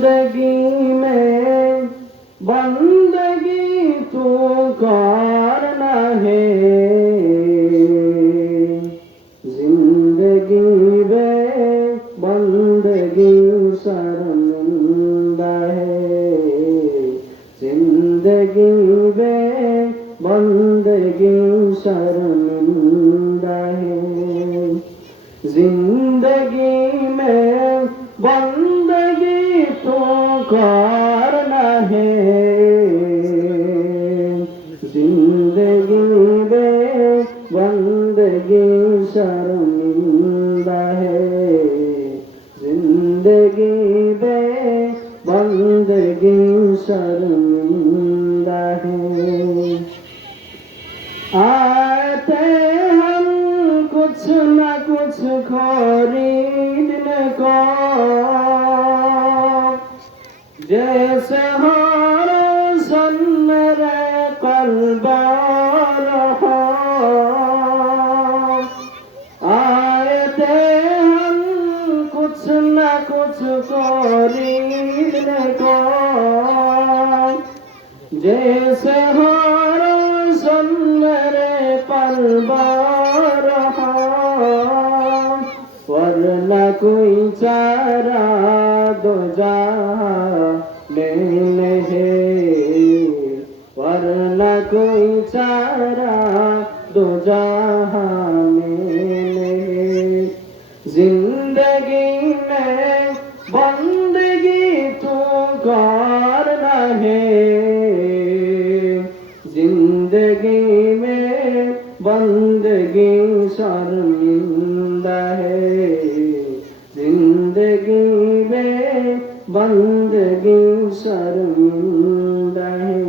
जिंदगी में बंदगी तू करना है, जिंदगी में बंदगी शर्मिंदा है, जिंदगी में बंदगी शर्मिंदा है, जिंदगी में बंदगी तो करना है, जिंदगी में बंदगी शर्मिंदा है, जिंदगी में बंदगी शर्मिंदा है। आते हम कुछ न कुछ खरीदने को, जैसे हर सन्नरे कलबार हो, आए थे हम कुछ न कुछ खरीदने को, जैसे हर सन्नरे कलबार हो, वरना कोई चारा दो मैंने है, वरना कोई चारा दो जहां मैंने है, जिंदगी में बंदगी तू करना है, जिंदगी में बंदगी शर्मिंदा है, जिंदगी में बंदगी शर्मिंदा है।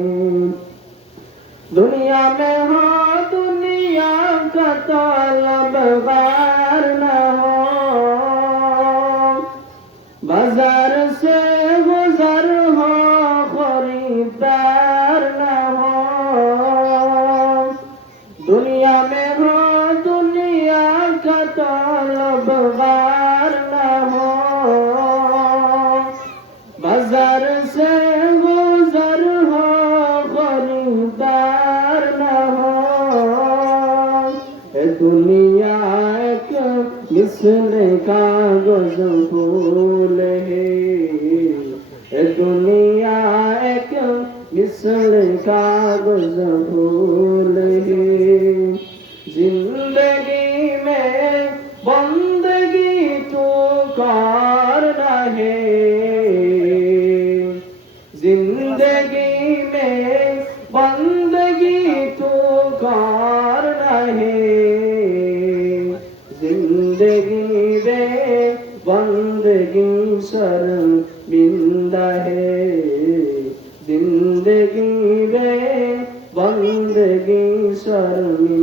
दुनिया में हो दुनिया का तलबगार न हो, बाजार से गुजर हो खरीदार न हो, दुनिया में हो दुनिया का तलबगार न हो, बाजार से गुजर हो खरीदार न हो, दुनिया एक मिस्र कागज फूल है, दुनिया एक मिस्र कागज फूल है, जिंदगी में बंदगी तू करना है, जिंदगी में बंदगी तू करना है, जिंदगी में बंदगी शर्मिंदा है, जिंदगी में बंदगी शर्मिंदा